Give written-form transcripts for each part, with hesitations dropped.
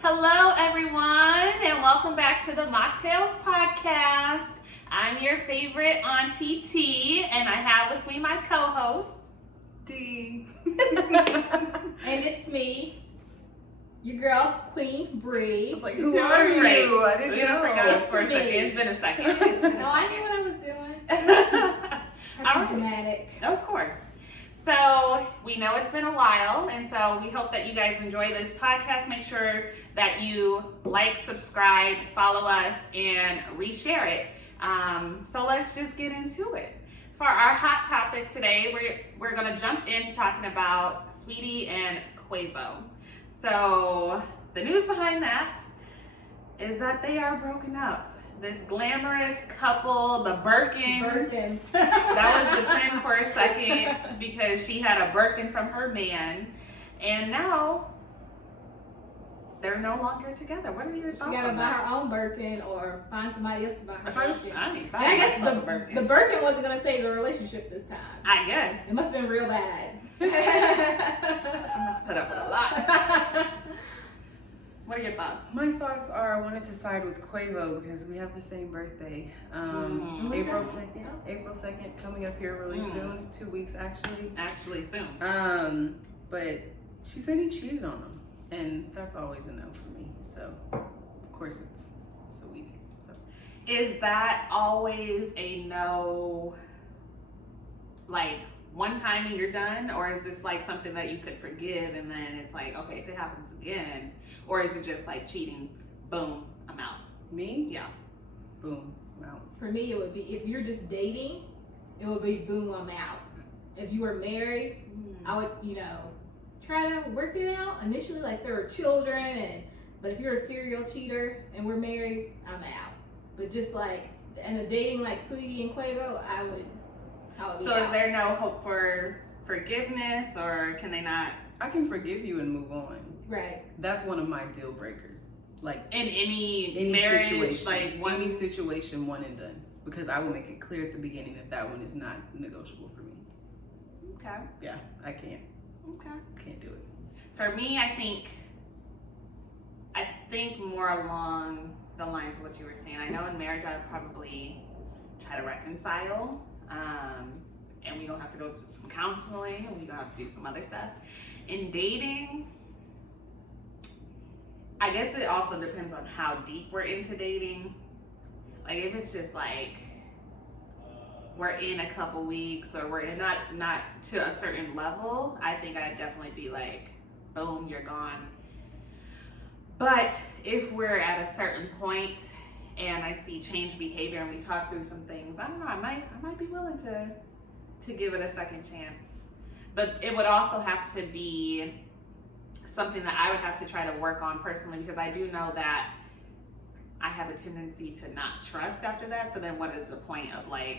Hello, everyone, and welcome back to the Mocktails Podcast. I'm your favorite Auntie T, and I have with me my co-host, D. And it's me, your girl, Queen Bree. I was like, who are you? I didn't know. Forgot for a second. It's been a second. No, I knew what I was doing. I'm dramatic. Of course. So, we know it's been a while, and so we hope that you guys enjoy this podcast. Make sure that you like, subscribe, follow us, and reshare it. So let's just get into it. For our hot topics today, we're going to jump into talking about Sweetie and Quavo. So, the news behind that is that they are broken up. This glamorous couple, the Birkins. that was the trend for a second because she had a Birkin from her man, and now they're no longer together. What are your thoughts on that? She gotta buy her own Birkin or find somebody else to buy her Birkin. I guess the Birkin wasn't gonna save the relationship this time. I guess. It must have been real bad. She must put up with a lot. What are your thoughts? My thoughts are I wanted to side with Quavo because we have the same birthday. April 2nd. April 2nd, coming up here really soon. 2 weeks actually. Actually soon. But she said he cheated on him. And that's always a no for me. So, of course, it's Sweetie. So. Is that always a no, like, one time and you're done? Or is this, like, something that you could forgive and then it's like, okay, if it happens again? Or is it just, like, cheating, boom, I'm out? Me? Yeah. Boom, I'm out. For me, it would be, if you're just dating, it would be boom, I'm out. If you were married, I would, try to work it out initially, like there were children, but if you're a serial cheater and we're married, I'm out. But just like and the dating like Sweetie and Quavo, I would So is there no hope for forgiveness, or can they not? I can forgive you and move on. Right. That's one of my deal breakers. Like in any marriage, situation, like any situation, one and done. Because I will make it clear at the beginning that that one is not negotiable for me. Okay. Yeah, I can't. Okay. Can't do it. For me, I think more along the lines of what you were saying. I know in marriage I would probably try to reconcile, and we don't have to go to some counseling, and we don't have to do some other stuff. In dating, I guess it also depends on how deep we're into dating. Like if it's just like we're in a couple weeks or we're in not to a certain level, I think I'd definitely be like, boom, you're gone. But if we're at a certain point and I see changed behavior and we talk through some things, I don't know, I might be willing to give it a second chance. But it would also have to be something that I would have to try to work on personally, because I do know that I have a tendency to not trust after that. So then what is the point of like,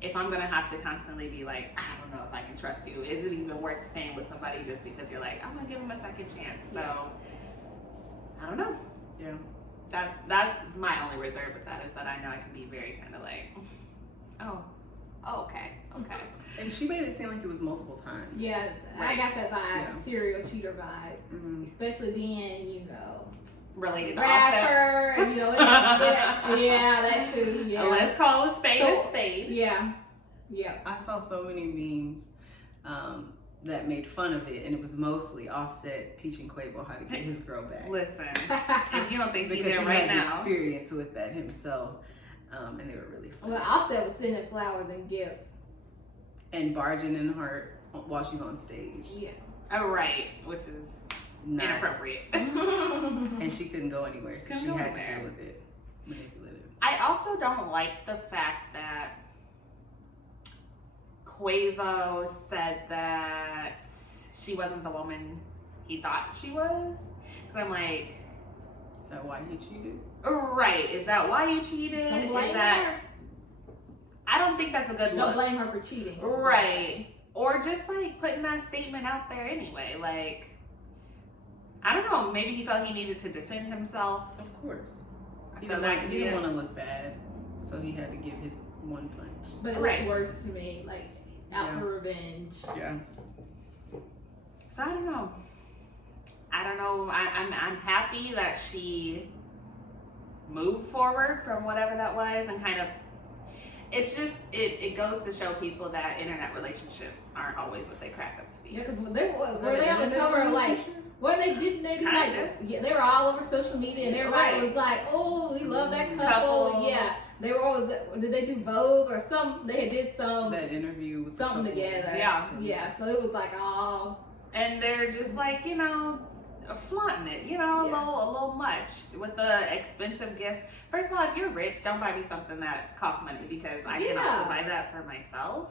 if I'm gonna have to constantly be like, I don't know if I can trust you, is it even worth staying with somebody just because you're like, I'm gonna give them a second chance? So I don't know. Yeah. That's my only reserve with that, is that I know I can be very kind of like, okay. And she made it seem like it was multiple times. Yeah, Right. I got that vibe, Yeah. serial cheater vibe. Mm-hmm. Especially being, Related to Offset. rapper, and yeah, that too. Yeah. Let's call a spade a spade. Yeah. I saw so many memes that made fun of it, and it was mostly Offset teaching Quavo how to get his girl back. Listen, if you don't think he's Because there he right has now, experience with that himself, and they were really fun. Well, Offset was sending flowers and gifts. And barging in her while she's on stage. Yeah. right, which is Not, inappropriate. and she couldn't go anywhere, so Couldn't she go had to anywhere. deal with it. Manipulative. I also don't like the fact that Quavo said that she wasn't the woman he thought she was. Because I'm like, Is that why he cheated? right, is that why you cheated? Don't blame Is that her. I don't think that's a good Don't look. blame her for cheating. Right. Or just like putting that statement out there anyway. Like, I don't know, maybe he felt he needed to defend himself. Of course. I He feel didn't, like he didn't want to look bad, so he had to give his one punch. But it Right. looks worse to me, like out Yeah. for revenge. Yeah. So I don't know. I don't know. I'm happy that she moved forward from whatever that was, and kind of, it's just, it goes to show people that internet relationships aren't always what they crack up to be. Yeah, because were they on the cover of like, what they do Kinda. yeah, they were all over social media and everybody was like, oh, we love that couple. Yeah, they were always, did they do Vogue or some? They did some that interview with something the couple. together. Yeah. So it was like all, And they're just like, you know, flaunting it, you know, a little much with the expensive gifts. First of all, if you're rich, don't buy me something that costs money, because I can also buy that for myself.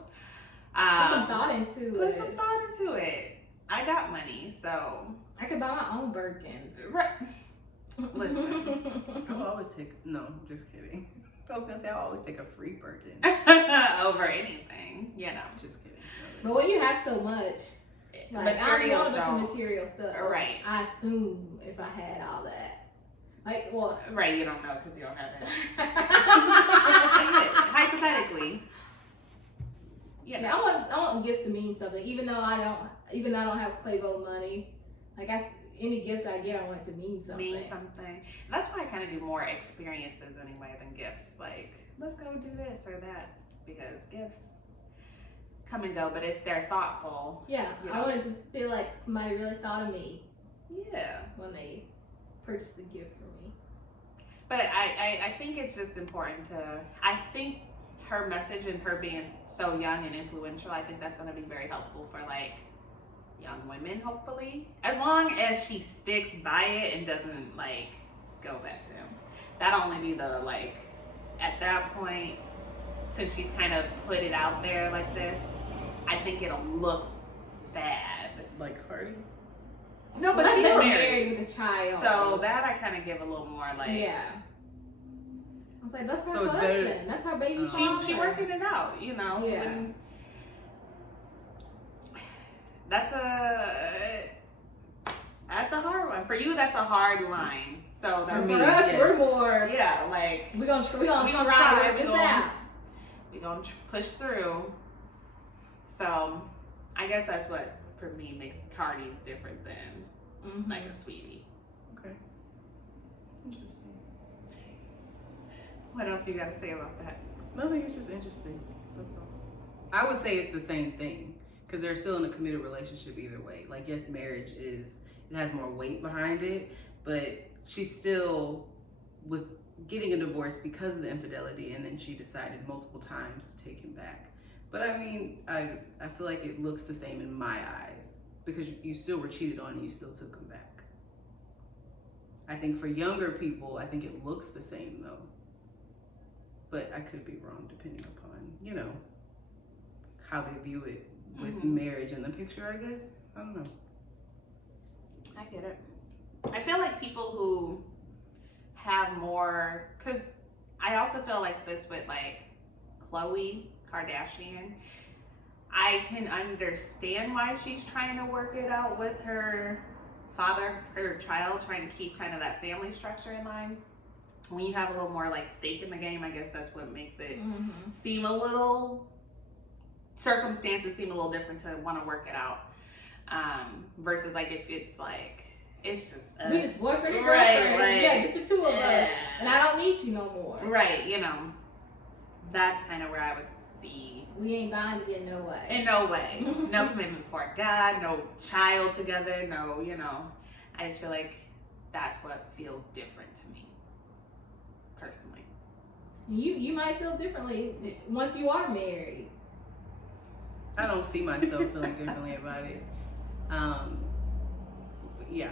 put some thought into it. Put some thought into it. I got money, so I could buy my own Birkins. right. Listen, I'll always take, no, just kidding. I was gonna say I'll always take a free Birkin. over anything, you know. Just kidding. But when you have so much, like, I don't want a bunch don't. of material stuff. Right. I assume if I had all that. Like, well. Right, you don't know because you don't have it. Hypothetically. You know. Yeah, I want gifts to mean something, even though I don't have Quavo money. Like, any gift I get, I want it to mean something. That's why I kind of do more experiences anyway than gifts. Like, let's go do this or that, because gifts come and go. But if they're thoughtful, Yeah, you I know. wanted to feel like somebody really thought of me yeah. when they purchased a gift for me. But I think it's just important to. I think her message and her being so young and influential, I think that's going to be very helpful for like young women, hopefully, as long as she sticks by it and doesn't like go back to him. That'll only be the like, at that point, since she's kind of put it out there like this, I think it'll look bad. Like Cardi? No, but Well, she's they're married married with a child. so that I kind of give a little more like, Yeah. I was like, that's her So it's husband. better- That's her baby she father. working it out, you know. Yeah. when- that's a hard one for you. That's a hard line. So For that's me, us, yes. we're more. yeah, like We're gonna we gonna try try, to work we this gonna- out. we gonna push through. So I guess that's what for me makes Cardi's different than Mhm. like a sweetie. Okay. Interesting. What else you got to say about that? Nothing, it's just interesting. That's all. I would say it's the same thing, because they're still in a committed relationship either way. Like, yes, marriage it has more weight behind it, but she still was getting a divorce because of the infidelity, and then she decided multiple times to take him back. But I mean, I feel like it looks the same in my eyes, because you still were cheated on and you still took him back. I think for younger people, I think it looks the same though. But I could be wrong depending upon, you know, how they view it with marriage in the picture, I guess. I don't know. I get it. I feel like people who have more, because I also feel like this with like Khloe Kardashian. I can understand why she's trying to work it out with her father, her child, trying to keep kind of that family structure in line. When you have a little more like stake in the game, I guess that's what makes it seem a little, circumstances seem a little different to want to work it out. Versus like if it's like, it's just us. We just boyfriend and Right, girlfriend. like, Yeah, just the two of us. And I don't need you no more. Right, you know, that's kind of where I would see. We ain't bound to get no way. In no way. No commitment before God, no child together, no, you know. I just feel like that's what feels different to me, personally. You might feel differently once you are married. I don't see myself feeling differently about it. Yeah.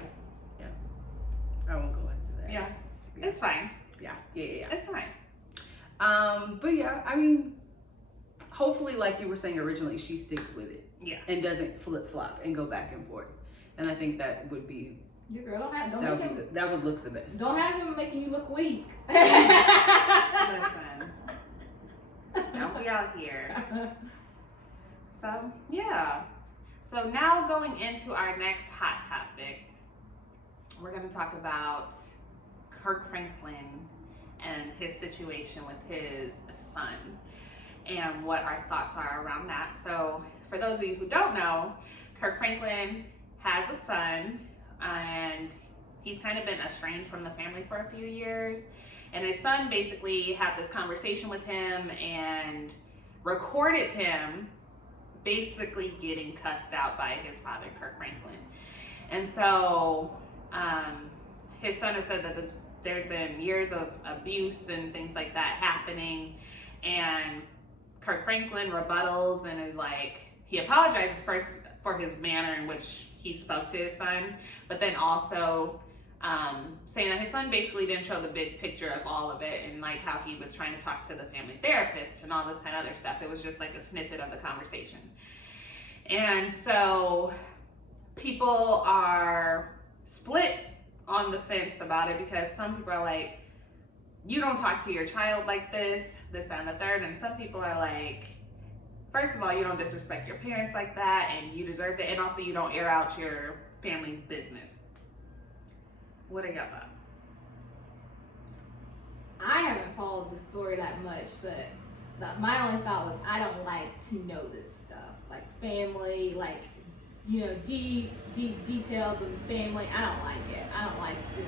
I won't go into that. Yeah, it's fine. Yeah. It's fine. But yeah, I mean, hopefully, like you were saying originally, she sticks with it Yes. and doesn't flip flop and go back and forth. And I think that would be Your girl don't that would look the best. don't have him making you look weak. Listen, don't be out here. So, yeah. So now going into our next hot topic, we're going to talk about Kirk Franklin and his situation with his son and what our thoughts are around that. So for those of you who don't know, Kirk Franklin has a son and he's kind of been estranged from the family for a few years. And his son basically had this conversation with him and recorded him basically getting cussed out by his father, Kirk Franklin. And so his son has said that there's been years of abuse and things like that happening. And Kirk Franklin rebuttals and is like, he apologizes first for his manner in which he spoke to his son, but then also saying that his son basically didn't show the big picture of all of it, and like how he was trying to talk to the family therapist and all this kind of other stuff. It was just like a snippet of the conversation. And so people are split on the fence about it, because some people are like, you don't talk to your child like this, that, and the third. And some people are like, first of all, you don't disrespect your parents like that, and you deserve it. And also, you don't air out your family's business. What are your thoughts? I haven't followed the story that much, but my only thought was, I don't like to know this stuff, like family, like, you know, deep details of the family. I don't like it. I don't like to,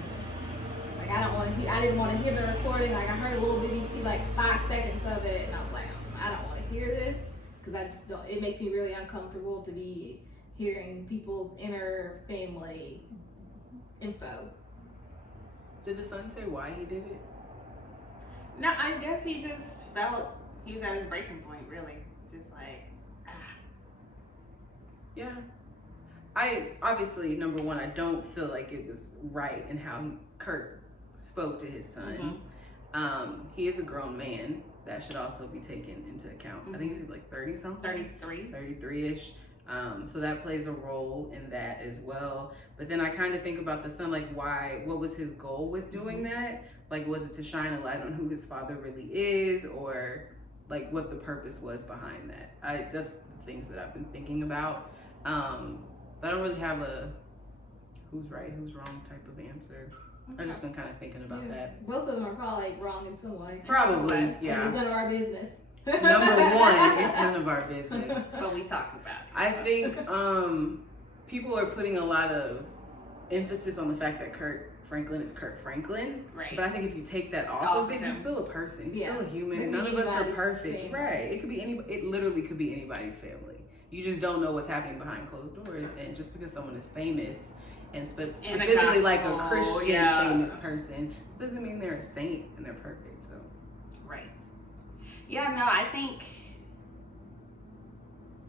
like, I don't want to hear. I didn't want to hear the recording. Like, I heard a little bitty, like 5 seconds of it, and I was like, I don't want to hear this, because I just don't. It makes me really uncomfortable to be hearing people's inner family info. Did the son say why he did it? No, I guess he just felt he was at his breaking point, really. Just like, Yeah. I obviously, number one, I don't feel like it was right in how Kirk spoke to his son. He is a grown man. That should also be taken into account. I think he's like 30 something. 33-ish. So that plays a role in that as well. But then I kind of think about the son, like what was his goal with doing that? Like, was it to shine a light on who his father really is, or like what the purpose was behind that? That's the things that I've been thinking about. But I don't really have a who's right, who's wrong type of answer. I've just been kind of thinking about that. Both of them are probably wrong in some way. Probably, yeah. And it's none of our business. Number one, it's none of our business. but we talk about it. I think people are putting a lot of emphasis on the fact that Kirk Franklin is Kirk Franklin. Right. But I think if you take that off of it, he's still a person. He's still a human. None of us are perfect. Family. Right. It could be it literally could be anybody's family. You just don't know what's happening behind closed doors. And just because someone is famous and specifically like a Christian famous person, doesn't mean they're a saint and they're perfect. So. Right. Yeah, no, I think,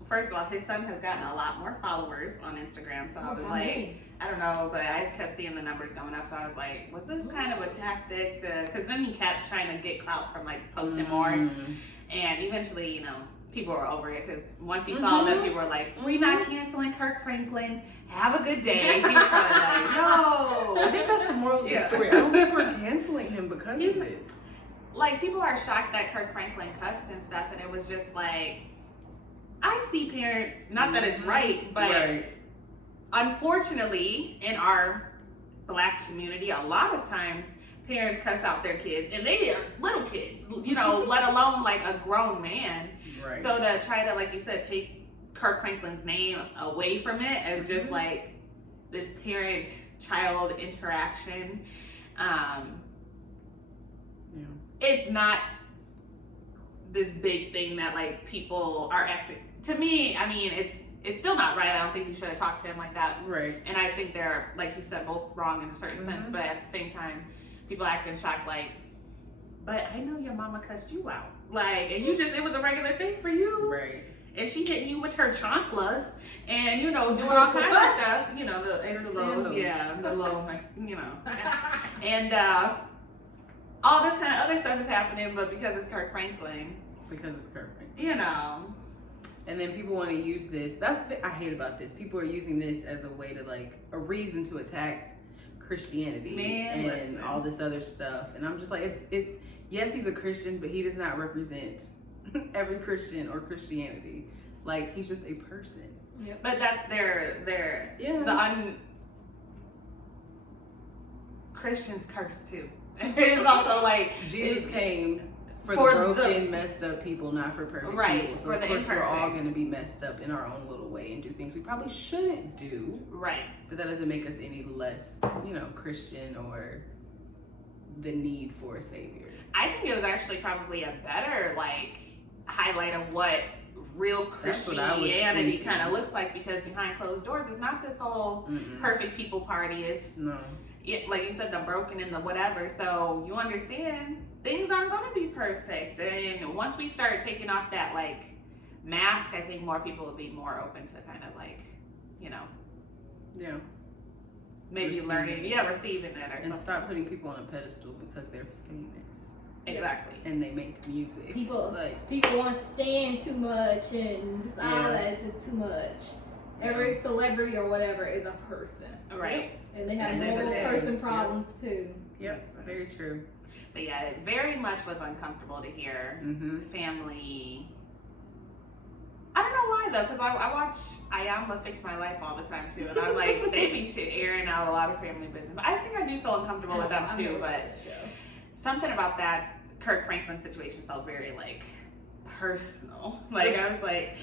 first of all, his son has gotten a lot more followers on Instagram. So I was like, I don't know, but I kept seeing the numbers going up. So I was like, was this kind of a tactic to, because then he kept trying to get clout from like posting more. And eventually, you know, people were over it, because once he saw them, people were like, we're not canceling Kirk Franklin. Have a good day. He was probably like, yo. I think that's the moral of the story. I don't think we're canceling him because of this. Like, people are shocked that Kirk Franklin cussed and stuff, and it was just like, I see parents, not that it's right, but unfortunately, in our Black community, a lot of times parents cuss out their kids, and they are little kids, you know, let alone like a grown man. Right. So to try to, like you said, take Kirk Franklin's name away from it as just like this parent-child interaction, it's not this big thing that like people are acting. To me, I mean, it's still not right. I don't think you should have talked to him like that. Right. And I think they're, like you said, both wrong in a certain sense, but at the same time, people act in shock like, but I know your mama cussed you out. Like, and you just, it was a regular thing for you. Right. And she hitting you with her chanclas and, you know, doing all kinds of stuff. You know, the little, you know. And all this kind of other stuff is happening, but because it's Kirk Franklin. You know. And then people want to use this. That's what I hate about this. People are using this as a way to, like, a reason to attack Christianity and all this other stuff. And I'm just like, it's yes, he's a Christian, but he does not represent every Christian or Christianity. Like, he's just a person. Yep. But that's their Christians curse too. And it is also like Jesus came For the broken, messed up people, not for perfect people. So of course we're all going to be messed up in our own little way and do things we probably shouldn't do. Right. But that doesn't make us any less, Christian or the need for a savior. I think it was actually probably a better highlight of what real Christianity kind of looks like, because behind closed doors it's not this whole perfect people party. It's like you said, the broken and the whatever. So you understand things aren't going to be perfect, and once we start taking off that mask, I think more people will be more open to kind of maybe receiving it or something. And stop putting people on a pedestal because they're famous. Exactly. And they make music. People want to stand too much, and just all that is just too much. Every celebrity or whatever is a person. Right. And they have normal person problems too. Yep, very true. But yeah, it very much was uncomfortable to hear family. I don't know why though, because I watch I Am Fix My Life all the time too, and I'm like, they be airing out a lot of family business. But I think I do feel uncomfortable with them too. But something about that Kirk Franklin situation felt very personal. I was like,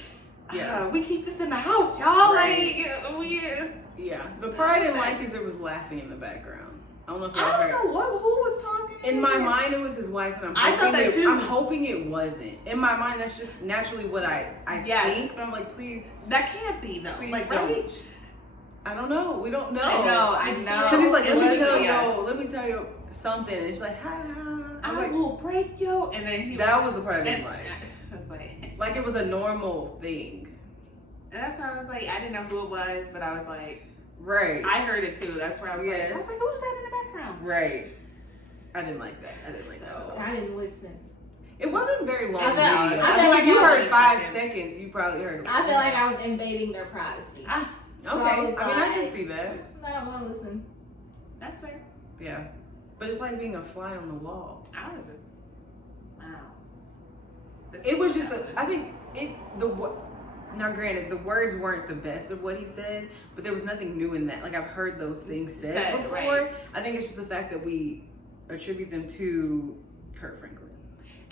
we keep this in the house, y'all. Right. The part I didn't like is there was laughing in the background. I don't know if I don't know who was talking. In my mind, it was his wife, and I'm hoping it wasn't. In my mind, that's just naturally what I think. But I'm like, please. That can't be though. Please don't. I don't know. We don't know. I know. Because he's like, let me tell you something. And she's like, hi. I will break you. And then that was the part I didn't like. I was like it was a normal thing. And that's why I was like, I didn't know who it was, but I was like, right. I heard it too. That's where I was like, who's that in the background? Right. I didn't like that. I didn't listen. It wasn't very long. I feel like you heard 5 seconds. You probably heard it. I feel like I was invading their privacy. Okay. I can see that. I don't want to listen. That's fair. Yeah. But it's like being a fly on the wall. I was just, wow. It was just, now granted, the words weren't the best of what he said, but there was nothing new in that. I've heard those things said before. Right. I think it's just the fact that we attribute them to Kirk Franklin.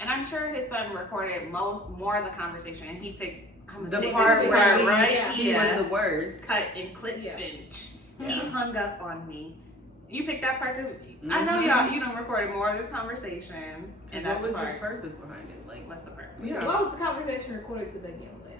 And I'm sure his son recorded more of the conversation, and he picked the part where he was the words. Cut and clip, and he hung up on me. You picked that part too? I know you don't recorded more of this conversation. And what was his purpose behind it? What's the purpose? Yeah. What was the conversation recorded to begin with?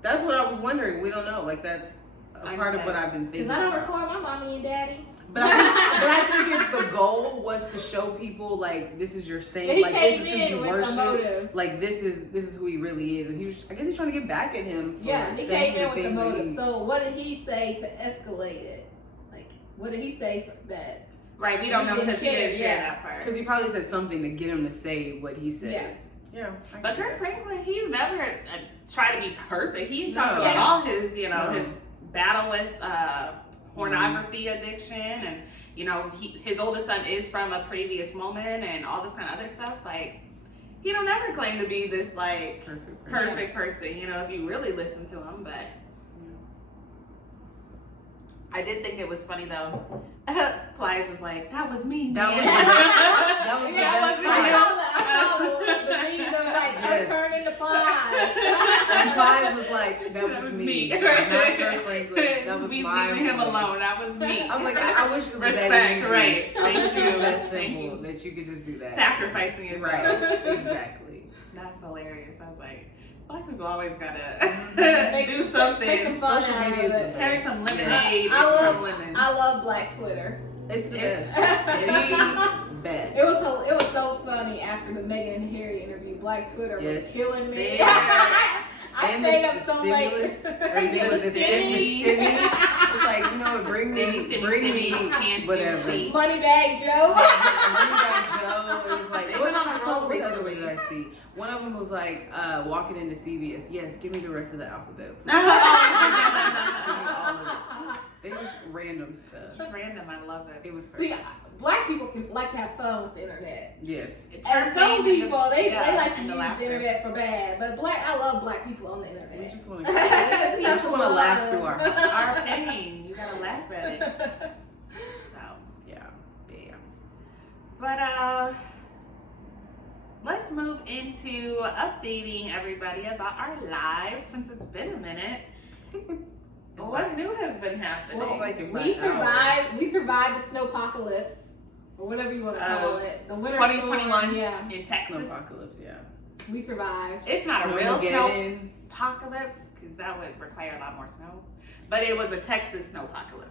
That's what I was wondering. We don't know. That's a part of what I've been thinking. Because I don't record my mommy and daddy. But I think if the goal was to show people this is your saint, this is who you worship, this is who he really is, and I guess he's trying to get back at him. He came in with the motive. So what did he say to escalate it? What did he say that? Right, we don't know because he didn't share that part. Because he probably said something to get him to say what he says. Yes. Yeah. But Kirk Franklin, he's never tried to be perfect. He talks about all his, his battle with pornography addiction, and his oldest son is from a previous moment, and all this kind of other stuff. He don't ever claim to be this perfect person. If you really listen to him, but. I did think it was funny though. Plies was like, that was me. That was the best part. Turning to Plies. And Plies was like, that was me. Not Kirk Franklin. That was we my leaving him alone. That was me. I was like, I wish it was respect, that easy. Right. I wish it was that Thank simple you. that you could just do that. Sacrificing yourself. Right. Exactly. That's hilarious. I was like, Black people always gotta do something. Social media is carry some lemonade from lemons. I love Black Twitter. It's the best. The best. It was so funny after the Meghan and Harry interview. Black Twitter was killing me. I stayed up so late. Everything was a stimmy. It's like, bring me, whatever. Moneybag Joe. Moneybag Joe. It was like, they went on a roll what other did I see? One of them was like, walking into CVS. Yes, give me the rest of the alphabet. Give me all of it. They just random stuff. It's random. I love it. It was perfect. See, Black people can like to have fun with the internet. Yes. And some people they like to use the internet for bad. But I love Black people on the internet. We just want to laugh through our pain. You gotta laugh at it. So yeah. But let's move into updating everybody about our lives since it's been a minute. What new has been happening? Well, like it we right now. survived the snowpocalypse, or whatever you want to call it. The winter 2021 storm, yeah. in Texas. Snowpocalypse, yeah. We survived. It's not a real Snowmageddon. snowpocalypse because that would require a lot more snow. But it was a Texas snowpocalypse.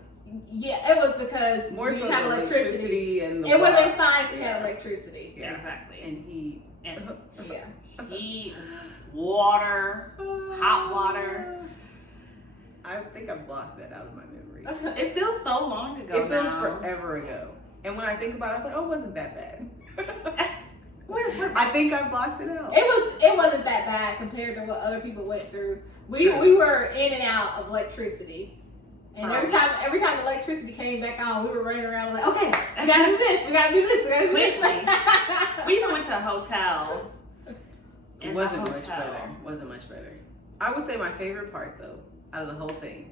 Yeah, it was because More we so had the electricity. and the It would have been water. fine if we had electricity. Yeah. Exactly. And heat. And Yeah. heat, water, hot water. I think I blocked that out of my memories. It feels so long ago. It feels now. forever ago. And when I think about it, I was like, oh, it wasn't that bad. We're I think I blocked it out. It wasn't that bad compared to what other people went through. We were in and out of electricity. And every time electricity came back on, we were running around like, okay, we gotta do this, we gotta do this, we gotta do this. We even went to a hotel. It wasn't much better. Wasn't much better. I would say my favorite part though, out of the whole thing,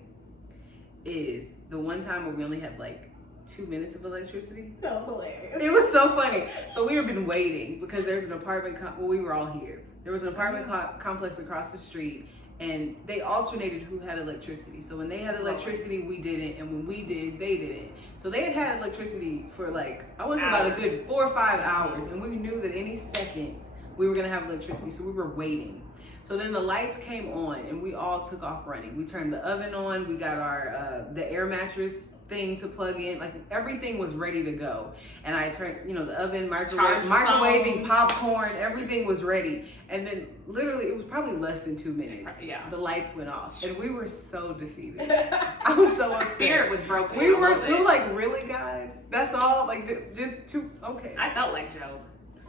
is the one time where we only had like 2 minutes of electricity. That was hilarious. It was so funny. So we have been waiting because there's an apartment. Well, we were all here. There was an apartment complex across the street, and they alternated who had electricity. So when they had electricity, we didn't, and when we did, they didn't. So they had electricity for like, I want to say about a good 4 or 5 hours, and we knew that any second we were gonna have electricity. So we were waiting. So then the lights came on, and we all took off running. We turned the oven on. We got our the air mattress thing to plug in. Like everything was ready to go. And I turned, the oven, microwaving popcorn, everything was ready. And then literally it was probably less than 2 minutes. Yeah. The lights went off, and we were so defeated. I was so upset. Spirit was broken. We were like, really, God? That's all? Like just too okay. I felt like Job.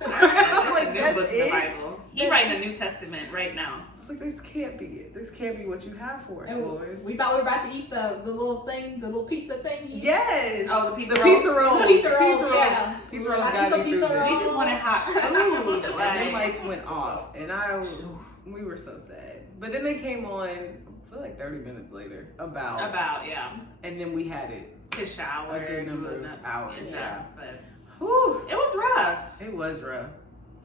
I was like, new that's book in the it? Bible. He's writing the New Testament right now. I was like, this can't be it. This can't be what you have for us, And Lord. we thought we were about to eat the little thing, the little pizza thing. Yes. Oh, the pizza rolls. The pizza rolls, rolls. yeah. Pizza rolls I got need me some through pizza this. rolls. We just wanted hot food. And then lights went off, and we were so sad. But then they came on, I feel like 30 minutes later, About, yeah. and then we had it To shower. a good number of hours. Yeah. But Whew. it was rough. It was rough.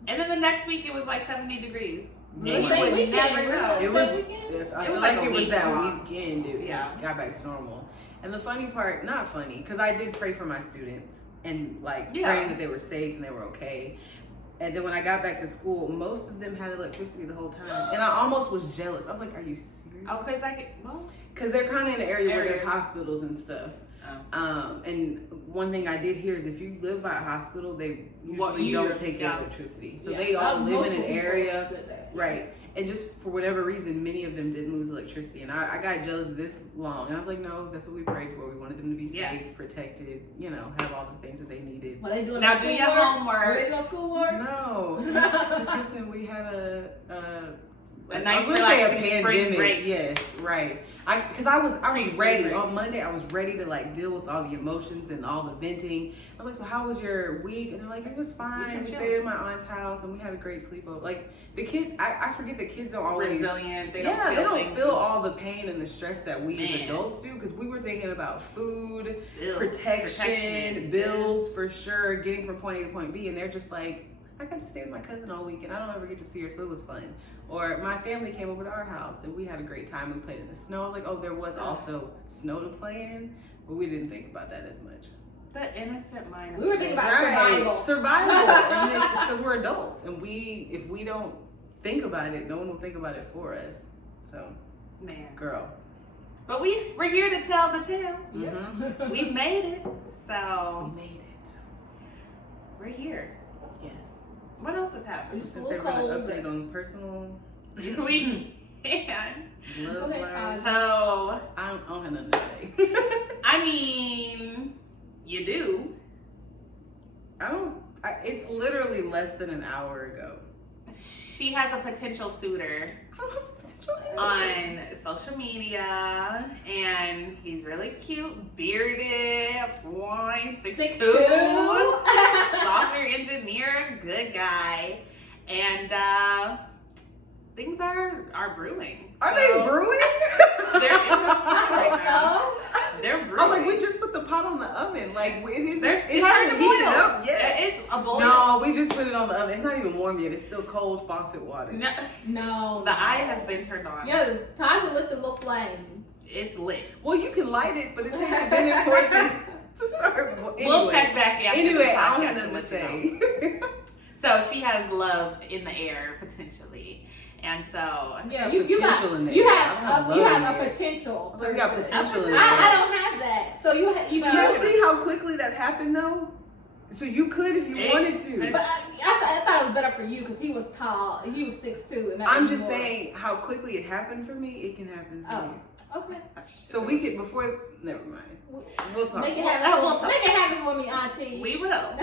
And then the next week it was like 70 degrees. Yeah. And you would never know. It was. I It feel was like like a it was week that long. weekend, dude. Yeah. Got back to normal. And the funny part, not funny, because I did pray for my students and praying that they were safe and they were okay. And then when I got back to school, most of them had electricity the whole time, and I almost was jealous. I was like, "Are you serious?" Oh, Because they're kind of in an area where there's Areas. hospitals and stuff. Oh. And one thing I did hear is if you live by a hospital, they usually don't take your electricity. So they all live in an area, right? And just for whatever reason, many of them didn't lose electricity. And I got jealous this long. And I was like, no, that's what we prayed for. We wanted them to be safe, protected, have all the things that they needed. Were they doing Now do your homework. Were they doing schoolwork? No. Listen, we had a nice a spring break. Yes, right. Because I was ready. Break. On Monday, I was ready to deal with all the emotions and all the venting. I was like, so how was your week? And they're like, it was fine. We stayed at my aunt's house and we had a great sleepover. Like the kid, I forget that kids don't always resilient. They they don't don't feel all the pain and the stress that we as adults do. Because we were thinking about food, protection, bills for sure, getting from point A to point B, and they're just like, I got to stay with my cousin all week and I don't ever get to see her, so it was fun. Or my family came over to our house and we had a great time. We played in the snow. I was like, oh, there was also snow to play in, but we didn't think about that as much. The innocent mind. We were thinking about survival. And it's because we're adults, and if we don't think about it, no one will think about it for us. So, girl. But we're here to tell the tale. Mm-hmm. We've made it. So We made it. we're here. Yes. What else has happened? Just a Since little they're going cold. to update on personal We can. love Okay, lives. So I don't have nothing to say. I mean, you do. It's literally less than an hour ago. She has a potential suitor I don't have potential on social media, and he's really cute, bearded, 6'2", 6'2". software engineer, good guy, and things are brewing. Are they brewing? They're in the pot right now. They're brewing. I'm like, we just put the pot on the oven. Like, it It's hasn't starting to heated boil. up yet. It's A bowl? No, we just put it on the oven. It's not even warm yet. It's still cold faucet water. No. The eye has been turned on. Yeah, Tasha lit the little flame. It's lit. Well, you can light it, but it takes a minute for it to start. Anyway, We'll check back after Anyway, the I don't podcast have and nothing to let you know. say. So she has love in the air potentially, and so Yeah, you you potential got, in there. you I have don't you love have in a there. potential. So you got person. potential in there. I don't have that. So you know. Do you see how quickly that happened though? So you could if you wanted to. But I thought it was better for you because he was tall. He was 6'2". And that I'm was just more. saying how quickly it happened for me. It can happen for you. Okay. So we could before. Never mind. We'll talk. Make it We'll happen. talk. Make it happen for me, Auntie. we will.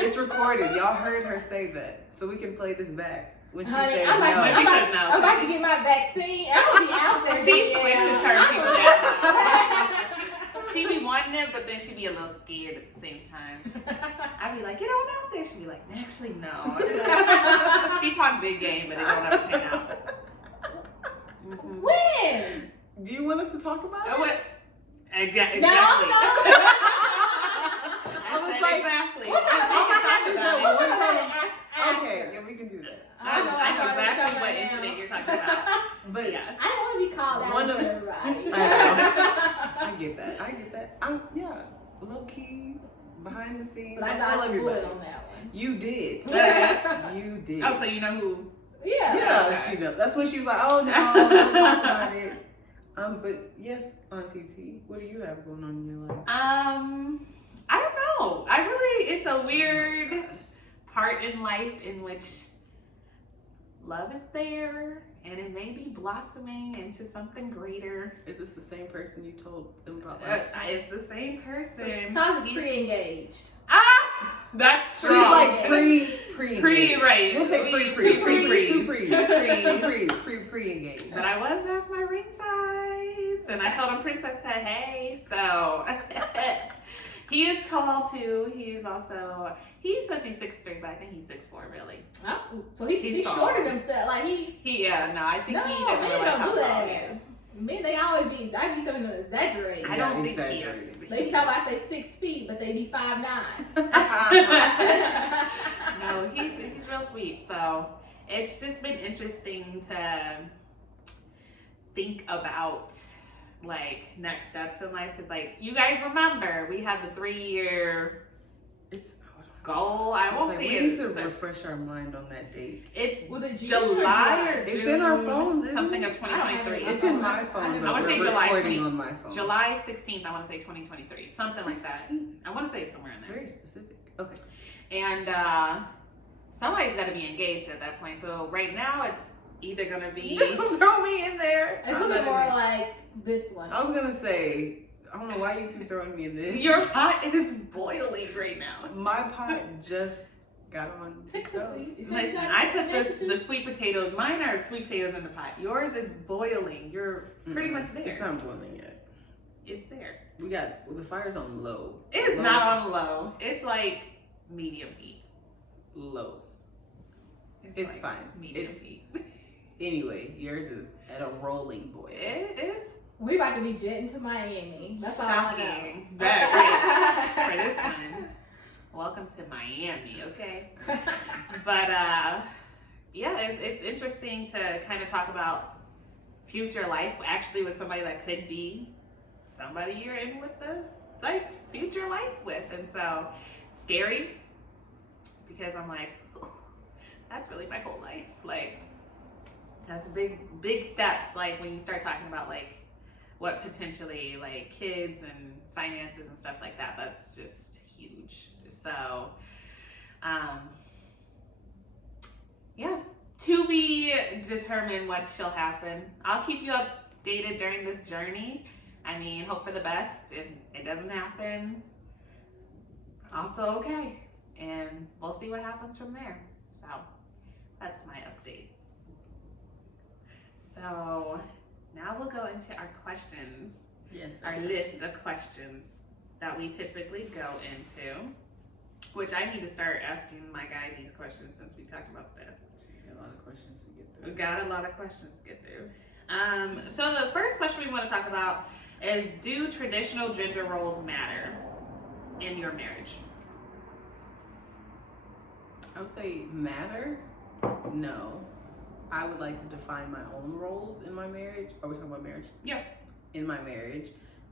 It's recorded. Y'all heard her say that, so we can play this back when she Honey, says I'm like, no. When she said no. I'm about to get my vaccine. I'm gonna be out there. She's quick to turn people down. She be wanting it, but then she be a little scared at the same time. I'd be like, get on out there. She'd be like, actually, no. She talk big game, but it don't ever pan out. Mm-hmm. When? Do you want us to talk about it? What? Exactly. No. I was said like, exactly. what kind of We can talk is about that? it. What kind of Okay, yeah, we can do that. I know exactly what incident incident you're talking about. But Yeah. I don't want to be called out One in of- front of everybody. I get that. I get that. Yeah, low key, behind the scenes. But I Don't tell got a bullet everybody. on that one. You did. You did. Oh, so you know who? Yeah. Yeah, she knows. That's when she was like, "Oh no, don't talk about it." But yes, Auntie T, what do you have going on in your life? I don't know. It's a weird part in life in which love is there and it may be blossoming into something greater. Is this the same person you told them about? It's the same person. Tasha's He's- pre-engaged. That's She's strong. like pre right. We'll say pre engaged. But I was asked my ring size, and I told him Princess cut hey. So he is tall too. He says he's 6'3", but I think he's 6'4", really. Oh, so he's He's shorter tall. himself. Like I think No, he doesn't men realize don't how do tall that. he is. men, they always be. I be something to exaggerate. I don't think exaggerated. They be talking about they 6 feet, but they be 5'9". No, he's real sweet. So it's just been interesting to think about like next steps in life, because like you guys remember we had the 3-year goal. I won't say we it. need to refresh our mind on that date. It's Was it June July or or July? June. It's in our phones, isn't Something it? of 2023. It's in my phone. I wanna say we're July recording 20 on my phone. July 16th. I want to say 2023. Something like that. 16. I want to say it's somewhere in It's there. very specific. Okay. And somebody's got to be engaged at that point. So right now it's either gonna be. Don't throw me in there. It's looking more like this one. I was gonna say, I don't know why you keep throwing me in this. Your pot is boiling right now. My pot just got on the stove. Listen, I put the sweet potatoes. Mine are sweet potatoes in the pot. Yours is boiling. You're pretty much there. It's not boiling yet. It's there. The fire's on low. It's Low. not on low. It's like medium heat. Low. It's like fine. Medium It's- heat. Anyway, yours is at a rolling boil. It's We about to be jetting to Miami. That's all I know. shocking. That for this one. Welcome to Miami, okay? But yeah, it's interesting to kind of talk about future life actually with somebody that could be somebody you're in with the future life with. And so scary, because I'm like, that's really my whole life. Like, that's big steps, like when you start talking about like what potentially like kids and finances and stuff like that. That's just huge. So yeah, to be determined what shall happen. I'll keep you updated during this journey. I mean, hope for the best. If it doesn't happen, also okay, and we'll see what happens from there. So that's my update. So now we'll go into our questions, Yes. our list of questions that we typically go into, which I need to start asking my guy these questions since we talked about stuff. A lot of questions to get We through. got a lot of questions to get through. So the first question we want to talk about is, do traditional gender roles matter in your marriage? I would say matter. No. I would like to define my own roles in my marriage. Are we talking about marriage? Yeah. In my marriage.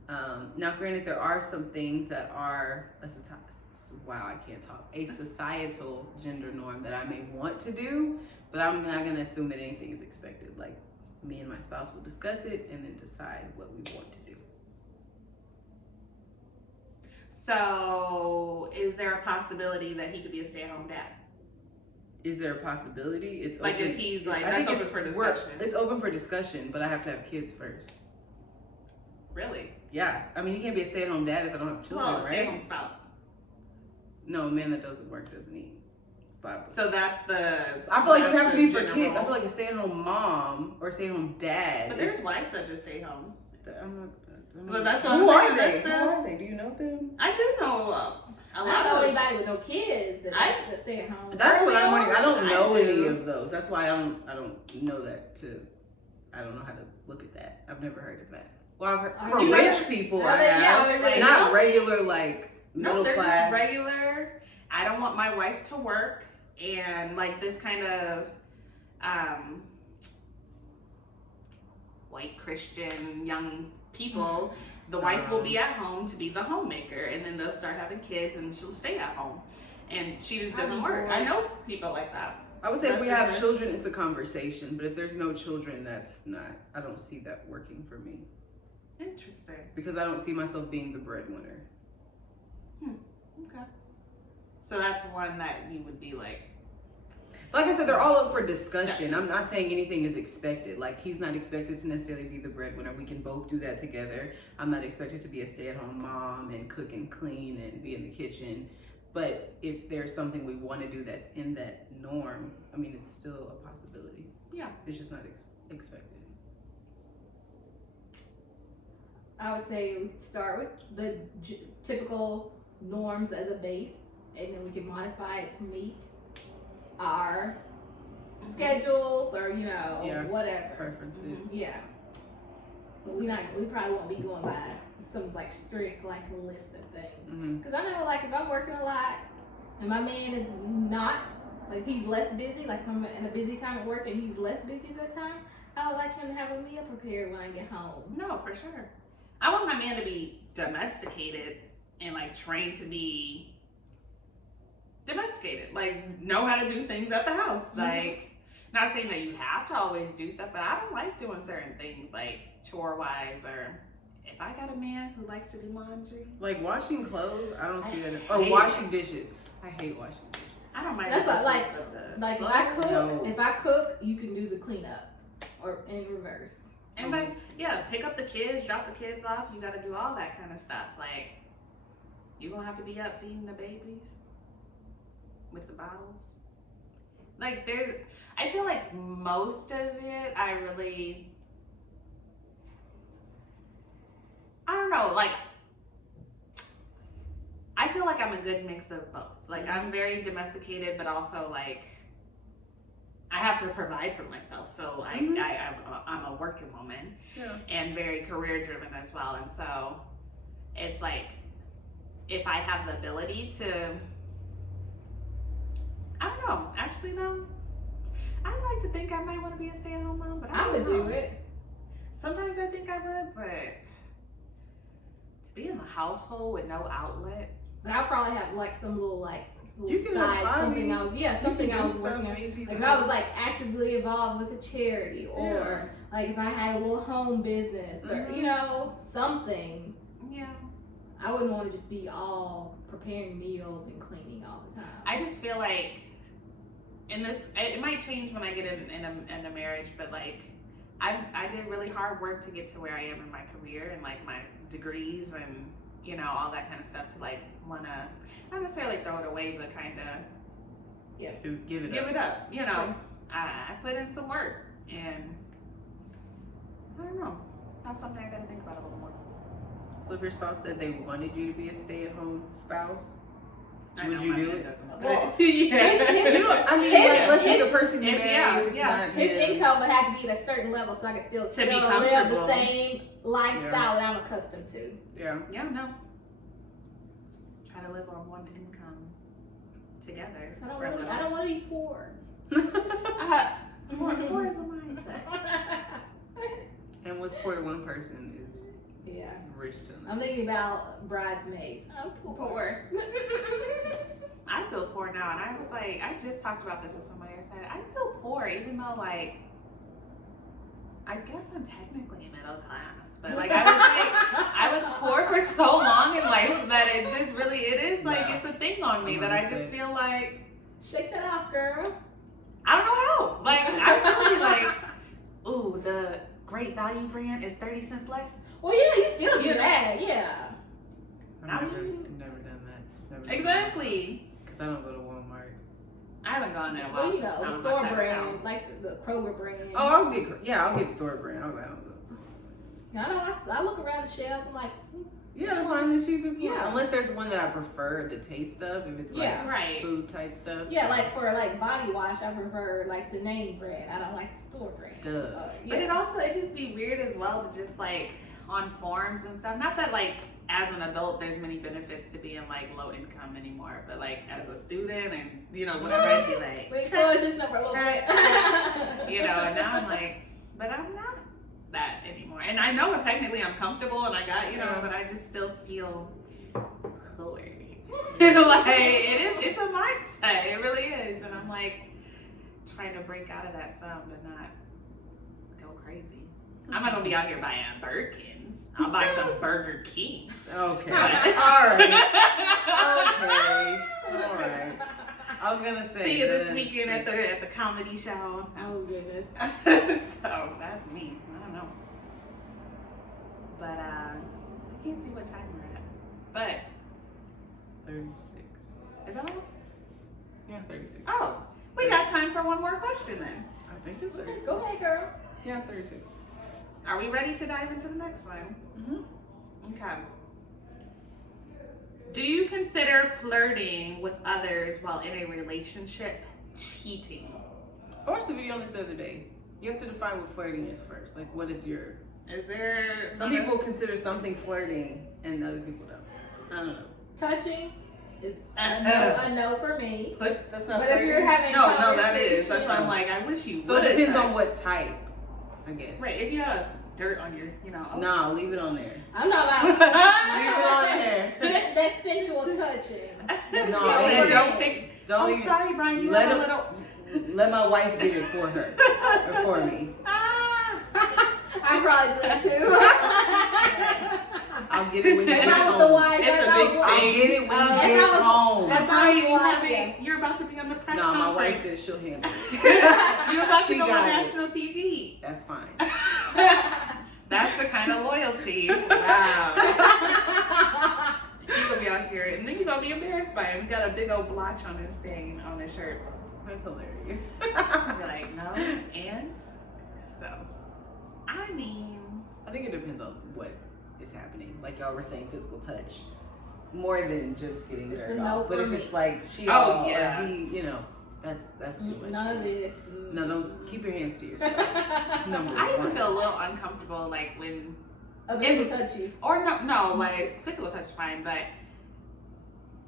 Now, granted, there are some things that are a societal gender norm that I may want to do, but I'm not going to assume that anything is expected. Like, me and my spouse will discuss it and then decide what we want to do. So, is there a possibility that he could be a stay-at-home dad? Is there a possibility? It's like open, if he's like, I that's think open for discussion. It's open for discussion, but I have to have kids first. Really? Yeah. I mean, you can't be a stay-at-home dad if I don't have children, Well, right? stay-at-home spouse. No, a man that doesn't work doesn't eat. It's Bible. So that's the. I feel like it would have to be for general. kids. I feel like a stay-at-home mom or a stay-at-home dad. But there's wives that just stay home. But that's who what are I'm they? saying. Who are they? Do you know them? I do know a lot. I don't know anybody with no kids that stay at home. That's what I'm wondering. I don't know I any do. of those. That's why I don't know that. I don't know how to look at that. I've never heard of that. Well, I've heard, Are for you rich ever- people, Are I they- have. yeah, are they Not real? regular, like, No, middle they're class. just regular. I don't want my wife to work, and like this kind of white Christian young people, the wife will be at home to be the homemaker, and then they'll start having kids, and she'll stay at home, and she just doesn't work. I know people like that. I would say if That's we just have it. children, it's a conversation. But if there's no children, that's not. I don't see that working for me Interesting. because I don't see myself being the breadwinner. Okay. So that's one that you would be like. Like I said, they're all up for discussion. I'm not saying anything is expected. Like, he's not expected to necessarily be the breadwinner. We can both do that together. I'm not expected to be a stay-at-home mom and cook and clean and be in the kitchen. But if there's something we want to do that's in that norm, I mean, it's still a possibility. Yeah. It's just not expected. I would say we start with the typical norms as a base, and then we can modify it to meet our schedules or whatever Preferences. Yeah, but we probably won't be going by some like strict like list of things, because I know like if I'm working a lot and my man is not, like, he's less busy, like I'm in a busy time at work and he's less busy at that time, I would like him to have a meal prepared when I get home. No, for sure. I want my man to be domesticated and like trained to be domesticated, like know how to do things at the house. Like, not saying that you have to always do stuff, but I don't like doing certain things like chore wise, or if I got a man who likes to do laundry, Like washing clothes, I don't see that. hate Or it. washing dishes. I hate washing dishes. I don't mind. That's the what, dishes, like- but the Like clothes- if I cook, you can do the cleanup, or in reverse. and like, yeah, pick up the kids, drop the kids off. You got to do all that kind of stuff. Like, you gonna have to be up feeding the babies with the bottles. Like, I feel like most of it, I don't know, like, I feel like I'm a good mix of both. Like, I'm very domesticated, but also, like, I have to provide for myself. So I'm a working woman, and very career driven as well. And so it's like, if I have the ability to, I don't know, actually no, I like to think I might want to be a stay-at-home mom, but I would don't know. do it. Sometimes I think I would, but to be in the household with no outlet. But I'll probably have like some little You can have side, something I hobbies. was something I was working on. on. Like if I was like actively involved with a charity, or like if I had a little home business, or something. Yeah. I wouldn't want to just be all preparing meals and cleaning all the time. I just feel like it might change when I get in a marriage, but like I did really hard work to get to where I am in my career and like my degrees and all that kind of stuff, to like wanna not necessarily throw it away, but kind of Give it up. I put in some work, and I don't know, that's something I gotta think about a little more. So if your spouse said they wanted you to be a stay-at-home spouse, I would know you my do man it? doesn't. Well, let's say the person you if- marry, yeah, if it's yeah. not his him. income would have to be at a certain level so I could still To be live comfortable. the same lifestyle that I'm accustomed to. Yeah. Yeah, no. Try to live on one income. together. I for a little. don't want to be poor. Poor is a mindset. And what's poor to one person is Yeah. rich to another. I'm thinking about Bridesmaids. I'm poor. I feel poor now, and I was like, I just talked about this with somebody. I said, I feel poor, even though, like, I guess I'm technically middle class, but like, I was poor for so long in life that it just really, it is like, it's a thing on me that I just feel like, Shake that off, girl. I don't know how. Like, I'm still like, ooh, the Great Value brand is 30 cents less. Well, yeah, you still do that. Yeah. I've never done that. It's never done Exactly. Because I don't go to Walmart. I haven't gone there in a while. Well, you know, It's the not on store my side of brand, town. like the Kroger brand. Oh, I'll get store brand. I don't know. I know. I look around the shelves. I'm like, Yeah, to find the cheapest one. Yeah. Unless there's one that I prefer the taste of, if it's like Yeah. Right. food type stuff. yeah, like for like body wash, I prefer like the name brand. I don't like the store brand. Duh. Yeah. But it just be weird as well to just like on forums and stuff. Not that like as an adult there's many benefits to being like low income anymore, but like as a student and you know whatever, I'd be like, Wait, close this number a little bit. you know, and now I'm like, but I'm not that anymore. And I know technically I'm comfortable and I got, you know, but I just still feel poor. Like it's a mindset. It really is. And I'm like trying to break out of that some, but not go crazy. I'm not gonna be out here buying Birkins. I'll buy some Burger King. Okay. But- Alright. Alright. I was gonna say. See you this weekend at the comedy show. Oh goodness. So that's me. I don't know. But I can't see what time we're at. But 36. is that all? Yeah, 36. Oh, we got time for one more question then. I think it's 36. Go ahead, girl. Yeah, 36. Are we ready to dive into the next one? Mm-hmm. Okay. Do you consider flirting with others while in a relationship cheating? I watched a video on this the other day. You have to define what flirting is first. Like, what is your... Is there Some people consider something flirting and other people don't. I don't know. Touching is a no for me. That's not But if you're flirting. having No, that is. That's why conversation- I'm like, I wish you So would. it depends on touch. what type, I guess. Right, if you have dirt on your, you know. No, leave it on there. I'm not about Leave it on there. that sensual touching. No, She said, don't think. Don't Oh, even. sorry, Brian. You Let have a him- little. Let my wife get it for her. Or for me. I probably do that too. I'll get it when he If gets I was the home. wife, It's a I big was- I'll thing. get it when he If I gets was- home. if Brian, you like have it. it. You're about to be on the press No, my conference. wife said she'll handle it. You're about to She go on got it. national TV. That's fine. That's the kind of loyalty. Wow. You're gonna be out here, and then you're gonna be embarrassed by him. He got a big old blotch on his stain on his shirt. That's hilarious. You're like, no, and so, I mean, I think it depends on what is happening. Like y'all were saying, physical touch. More than just getting It's dirt a no off. But for if me. it's like she Oh, yeah. or he, you know, that's too much. None of this. No, don't keep your hands to yourself. Number I even one. feel a little uncomfortable, like when, Other people touch you. or no, like physical touch is fine, but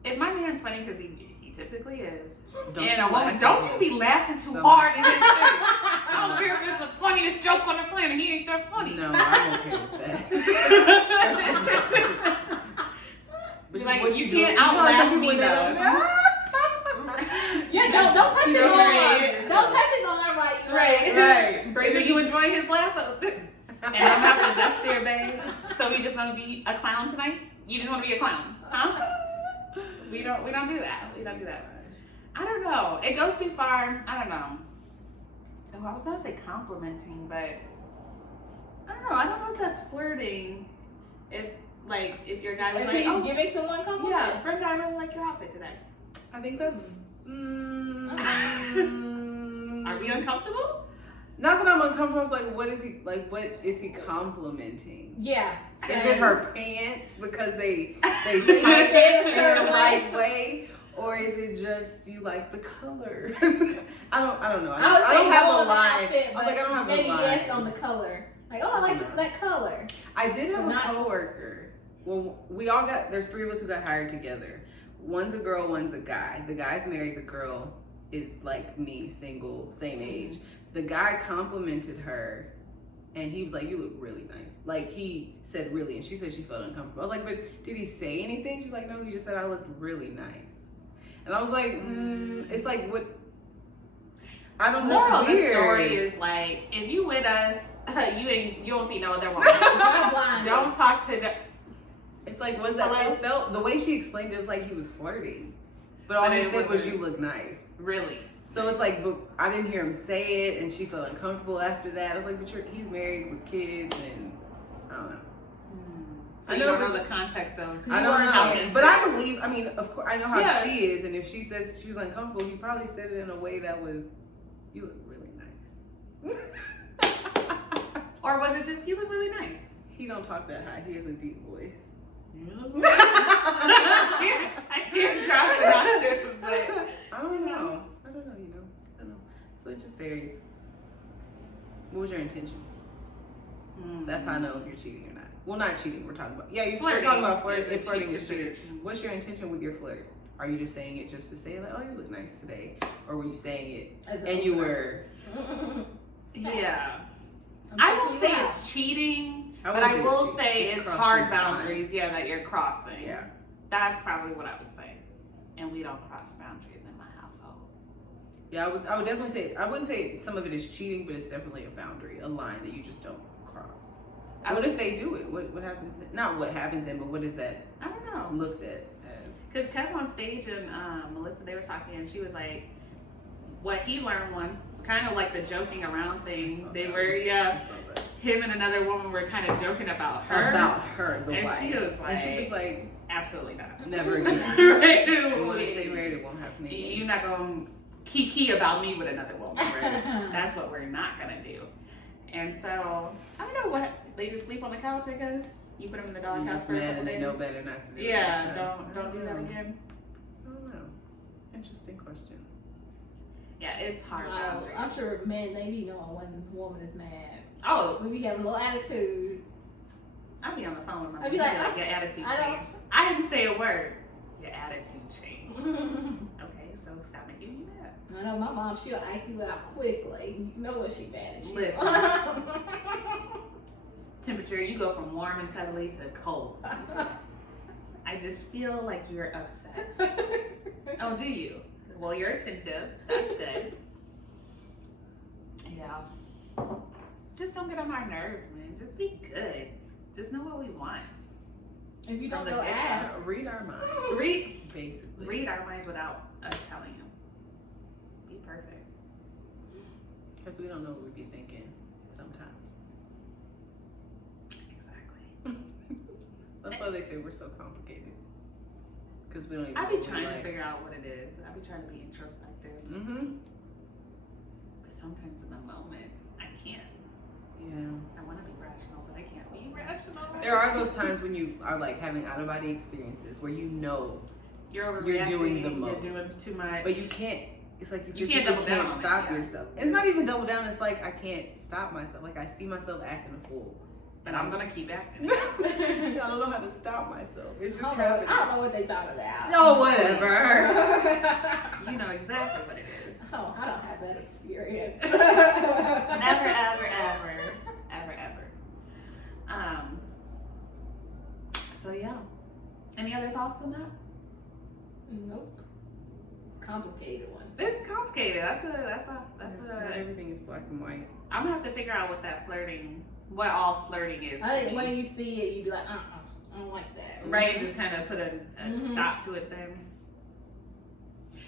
if my man's funny, because he typically is. Don't And you a woman, laugh don't at you him. be laughing too Don't. hard in his face. I don't care if it's the funniest joke on the planet. He ain't that funny. No, I'm okay with that. But Like, what you do. can't You know how outlaugh some people me, they though. don't- Yeah, don't touch his You're arm. right. Don't touch his arm while you Right. Right. Brady, you enjoy his laugh? And I'm having a death stare, babe. So we just gonna be a clown tonight? You just wanna be a clown, huh? We don't do that. We don't do that. I don't know. It goes too far. I don't know. Oh, I was gonna say complimenting, but I don't know. I don't know if that's flirting. If your guy was If like, he's oh, giving someone compliments. yeah, Brenda, I really like your outfit today. I think that's. Are we uncomfortable? Not that I'm uncomfortable. I was like, what is he complimenting? Yeah. Is it her pants because they tied it a in certain the way? right way, or is it just you like the colors? I don't know. I would I say don't have no a on the line. outfit, I was like, I don't have maybe a line. yes on the color. Like, oh, I like that color. I did have Not- a coworker. Well, there's 3 of us who got hired together. one's a girl, one's a guy. The guy's married, the girl is like me, single, same age. The guy complimented her and he was like, you look really nice. Like he said really, and she said she felt uncomfortable. I was like, but did he say anything? She's like, no, he just said I looked really nice. And I was like, it's like what? I don't know. Moral of the weird. story is like, if you with us, you don't see no other woman. Don't talk to them. It's like, was that? Hello? It felt the way she explained it was like he was flirting, but all But he it said was wasn't. you look nice. Really? So it's like, but I didn't hear him say it, and she felt uncomfortable after that. I was like, but he's married with kids, and I don't know. So I you know don't know it's- the context of. I you don't weren't out know, in but I sex. believe. I mean, of course, I know how Yeah. she is, and if she says she was uncomfortable, he probably said it in a way that was, "You look really nice." Or was it just, you look really nice? He don't talk that high. He has a deep voice. You look really nice. I can't drop it on to, but I don't know. I don't know. I don't know. So it just varies. What was your intention? That's how I know if you're cheating or not. Well, not cheating. We're talking about we're Flirting. talking about flirting. It's If flirting cheating, is cheating. it's cheating. What's your intention with your flirt? Are you just saying it just to say like, oh, you look nice today, or were you saying it and you were? Yeah. I won't say it's cheating, but I wouldn't will it's say cheating. it's crossing hard the line. boundaries, that you're crossing. Yeah. That's probably what I would say. And we don't cross boundaries in my household. Yeah, I would definitely say, I wouldn't say some of it is cheating, but it's definitely a boundary, a line that you just don't cross. What if they do it? What happens? Not what happens in, but what is that I don't know. looked at as? Because Kevin on stage and Melissa, they were talking, and she was like, what he learned once, kind of like the joking around thing. They were, him and another woman were kind of joking about her. The And wife. she was and she was like, absolutely not. never again. Right? You want to stay married, it won't happen again. You're not going to kiki about me with another woman. Right? That's what we're not going to do. And so, I don't know what, they just sleep on the couch, I guess. You put them in the You're doghouse just for a mad couple and they days. know better not to do it. Yeah, So, don't do that again. I don't know. Interesting question. Yeah, it's hard. boundaries. I'm sure men, they be knowing when a woman is mad. Oh, We be having a little attitude. I'll be on the phone with my I'd be like, your attitude I don't- changed. I didn't say a word. Your attitude changed. Okay, so stop making me mad. I know my mom, she'll ice you out quickly. You know when she mad at you. Listen. Temperature, you go from warm and cuddly to cold. I just feel like you're upset. Oh, do you? Well, you're attentive. That's good. Yeah. Just don't get on our nerves, man. Just be good. Just know what we want. If you don't From the go get-go. ask. Read our mind, basically. Read our minds without us telling him. Be perfect. Because we don't know what we be thinking sometimes. Exactly. That's why they say we're so complicated. Because we don't even I be know what we trying to like. figure out what it is. I be trying to be introspective. Mm-hmm. But sometimes in the moment, I can't. Yeah. I want to be rational, but I can't be rational. There are those times when you are like having out of body experiences where you know, You're doing the overreacting, most. You're doing too much. but you can't. It's like You you can't physically double down can't on it, stop yeah. yourself. It's not even double down. It's like I can't stop myself. Like I see myself acting a fool, and I'm gonna keep acting. I don't know how to stop myself. It's just I happening. don't know what they talking about. No, whatever. You know exactly what it is. Oh, I don't have that experience. Never, ever, ever, ever, ever. So yeah. Any other thoughts on that? Nope. It's a complicated one. It's complicated. That's Not a. everything is black and white. I'm gonna have to figure out what all flirting is. I to think me. when you see it, you be like, I don't like that. Right, just kind of put a Mhm. stop to it then.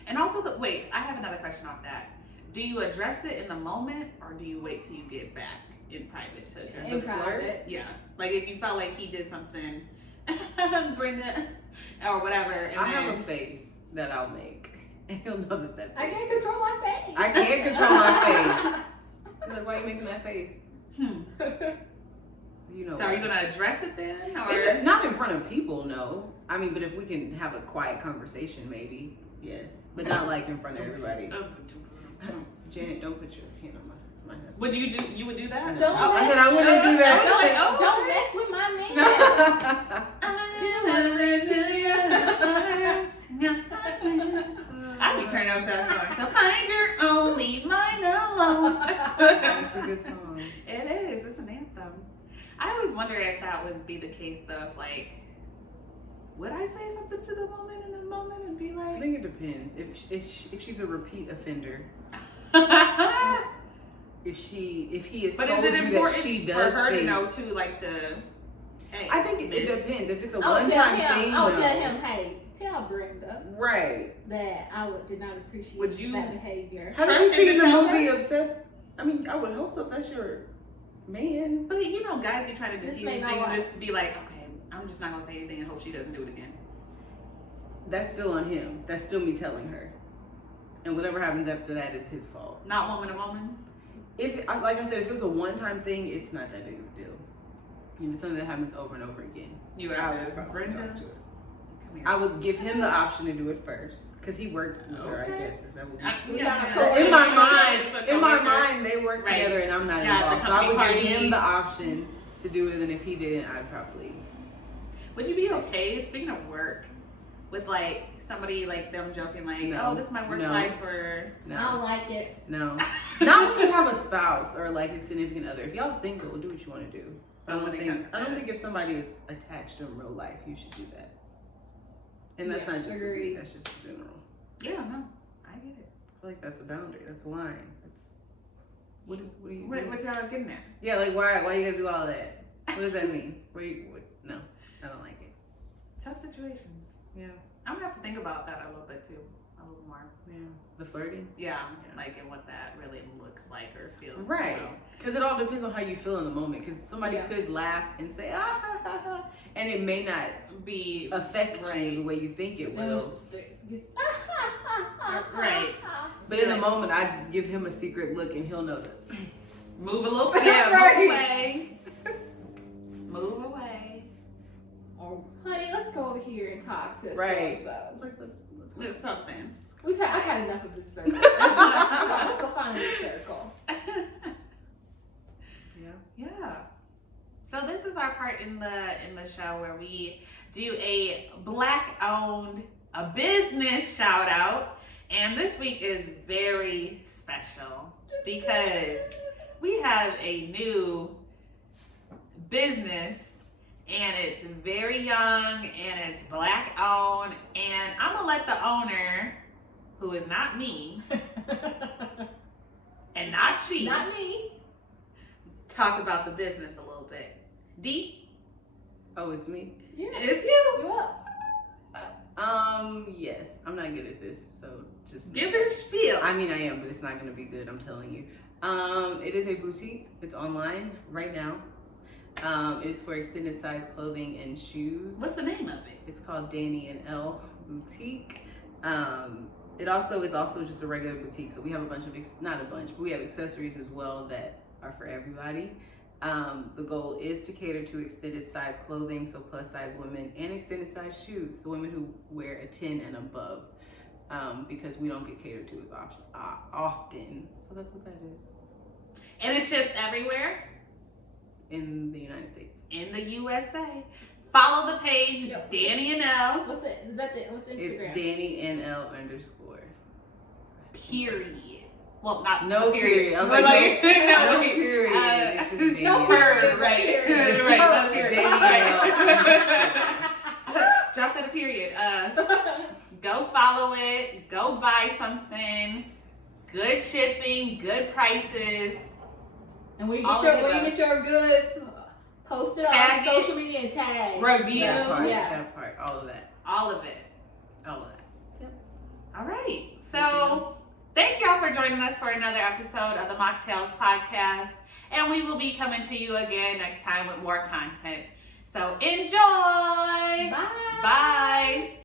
And also, wait, I have another question off that. Do you address it in the moment, or do you wait till you get back in private to address In it? private. Yeah, like if you felt like he did something, Brenda, or whatever, and I then have a face that I'll make, and he'll know that that face. I can't control my face. I can't control my face. He's like, why are you making that face? You know. So are you why. gonna address it then, or It- not in front of people, no. I mean, but if we can have a quiet conversation, maybe yes. But not like in front of everybody. Janet, don't put your hand on my husband. Would you do? You would do that? Don't I let- said I wouldn't do that. Don't mess with my man. I'm gonna live till you're I'd be turning up to that song. So find your own, leave mine alone. It's a good song. It is. It's an anthem. I always wonder if that would be the case, though. If like, would I say something to the woman in the moment and be I like, think it depends. If she's a repeat offender, if he has but told is it you that important she for does her to things, know too, like to? Hey, I think it miss. depends. If it's a I'll one-time thing, I'll no. tell him, hey, tell Brenda Right. that did not appreciate Would you- that behavior. Haven't you Trust him seen to the tell movie her? Obsessed? I mean, I would hope so if that's your man. But you know, guys be trying to This diffuse may things not and work. just be like, okay, I'm just not gonna say anything and hope she doesn't do it again. That's still on him. That's still me telling her. And whatever happens after that is his fault. Not woman to woman. If, like I said, if it was a one-time thing, it's not that big of a deal. If it's something that happens over and over again, You I have would to, probably Brenda. talk to her. Come here. I would give him the option to do it first, because he works with her. I Okay. guess is that what We Yeah, got a yeah. co- in my It's mind, a in my coworker. mind, they work Right. together, and I'm not Yeah, the involved. So I would company give party. him the option to do it, and then if he didn't, I'd probably. Would you be okay, speaking of work, with like somebody like them joking like, No. oh, this is my work No. life, or I don't like it. No, not when you have a spouse or like a significant other. If y'all single, do what you want to do. I But when it comes to don't that. think if somebody is attached in real life, you should do that. And that's Yeah, not just with me, agreed. that's just in general. yeah, no, I get it. I feel like that's a boundary. That's a line. That's what do you? What y'all getting at? Yeah, like why you gotta do all that? What does that mean? No, I don't like it. Tough situations. Yeah, I'm gonna have to think about that a little bit too, a little more. yeah. The flirting. Yeah, Yeah. like and what that really looks like or feels. Right. Like. Because it all depends on how you feel in the moment. Because somebody Yeah. could laugh and say ah ha, ha, ha, and it may not Be affect Right. you the way you think it Then will. Right. But in the Right. moment, I'd give him a secret look, and he'll know that. move a little bit. Yeah, Right. move away. Move away. Oh, honey, let's go over here and talk to Right. so-and-so. It's like let's go. Do something. I've had enough of this circle. Let's go find this circle. Yeah. Yeah. So this is our part in the show where we do a Black-owned a business shout out, and this week is very special because we have a new business. And it's very young and it's Black owned, and I'm gonna let the owner, who is not me and not she, Not me. talk about the business a little bit. D, Oh, it's me. Yeah. it's you. You up? Yes. I'm not good at this, so just Give her a spiel. I mean, I am, but it's not gonna be good. I'm telling you. It is a boutique. It's online right now. It is for extended size clothing and shoes. What's the name of it? It's called Danny and L Boutique. It also is also just a regular boutique. So we have a bunch of, not a bunch, but we have accessories as well that are for everybody. The goal is to cater to extended size clothing, so plus size women, and extended size shoes, so women who wear a 10 and above, because we don't get catered to as often. So that's what that is. And it ships everywhere In the United States. in the USA. Follow the page, Yep. Danny and L. What's the Instagram? It's Danny NL_. Period. Well, not No period. I was But like, no, no, no period. It's just Danny. no Her, period. right? Period. Right, no Her. period. Danny Right. Drop that a period. Go follow it. Go buy something. Good shipping. Good prices. And when you All get of your the when you get your goods, post it Tag on it. social media and tag. Review. That part, all of that. All of it. All of that. Yep. All right. So thank y'all for joining us for another episode of the Mocktails podcast. And we will be coming to you again next time with more content. So enjoy. Bye. Bye.